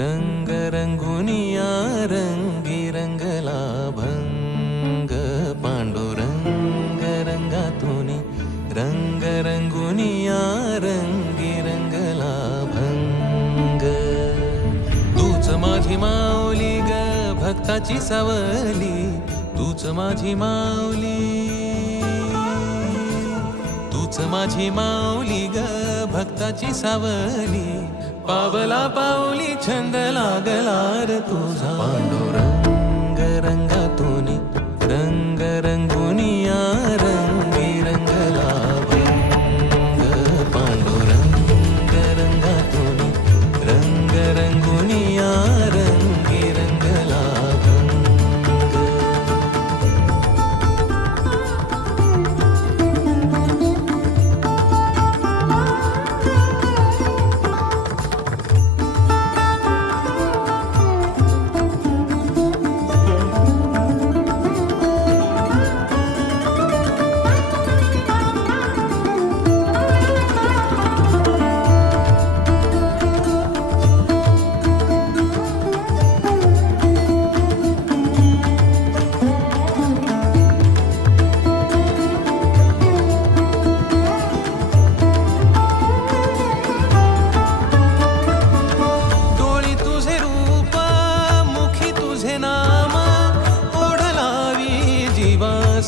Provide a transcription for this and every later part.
रंग रंगुनिया रंगी रंगला भंग पांडुरंग रंगातुनी रंग रंगुनिया रंगी रंगला भंग तूच माझी माऊली ग भक्ताची सावली तूच माझी माऊली तूच माझी माऊली ग भक्ताची सावली पावला पाऊली छंद लागला रे तुझा पांडुरंग रंगातुनी रंग रंगुनिया रंगी रंगला भंग पांडुरंग रंगातुनी रंग रंगुनिया रंगी रंगला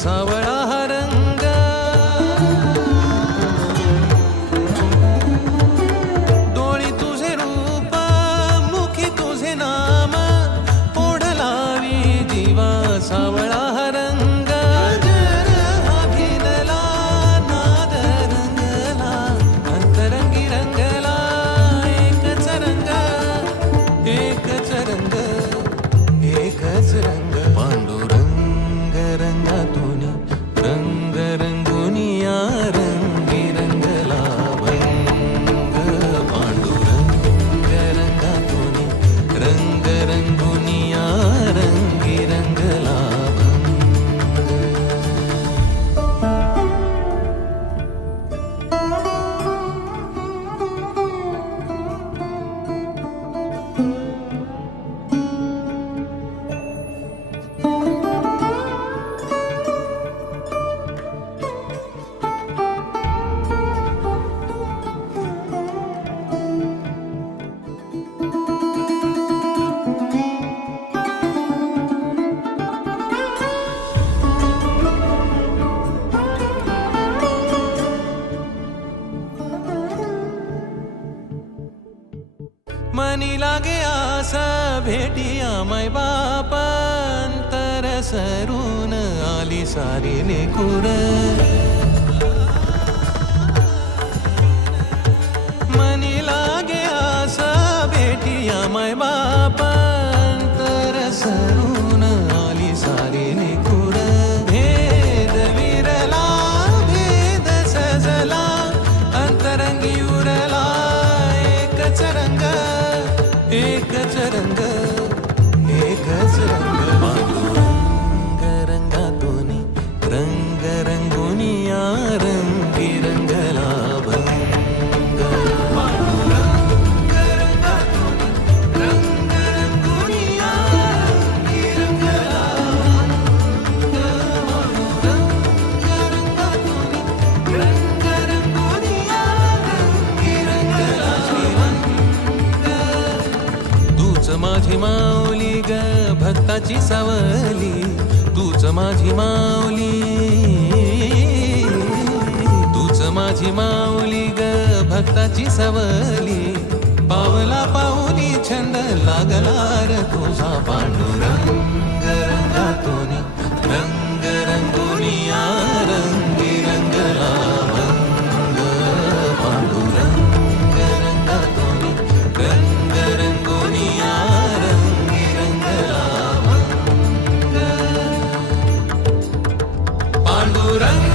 सावळा हा रंग डोळी तुझे रूप मुखी तुझे नाम ओढ लावी जीवा सावळा हा रंग जर अभिनला नाद रंगला अंतरंगी रंगला एकच रंग एकच रंग एकच रंग पांडुरंग रंगातुनी रंग रंगुनिया रंगी रंगला भंग पांडुरंग रंगातुनी रंग रंगुनिया रंगी रंगला मनी लागे आसा भेटिया मै बाप अंतर सरून आली सारी लेकुर मनी लागे आसा भेटिया मै बाप अंतर सरून आली सारी लेकुर भेद विरला भेद सजला अंतरंगी उरला एकच रंग एकच रंग एकच रंग पांडुरंग रंगातुनी रंग रंगुनिया रंगी रंगला भंग पांडुरंग रंगातुनी रंग रंगुनिया रंगी रंगला भंग पांडुरंग रंगातुनी रंग रंगुनिया रंगी रंगला तूच माझी माऊली ग भक्ताची सावली तूच माझी माऊली माझी माऊली ग भक्ताची सवली पावला पाऊली छंद लागला र तुझा पांडुरंग रंगातून रंग रंगोनिया रंगी रंगला भंग पांडुरंग रंगातून रंग रंगोनिया रंगी रंगला भंग पांडुरंग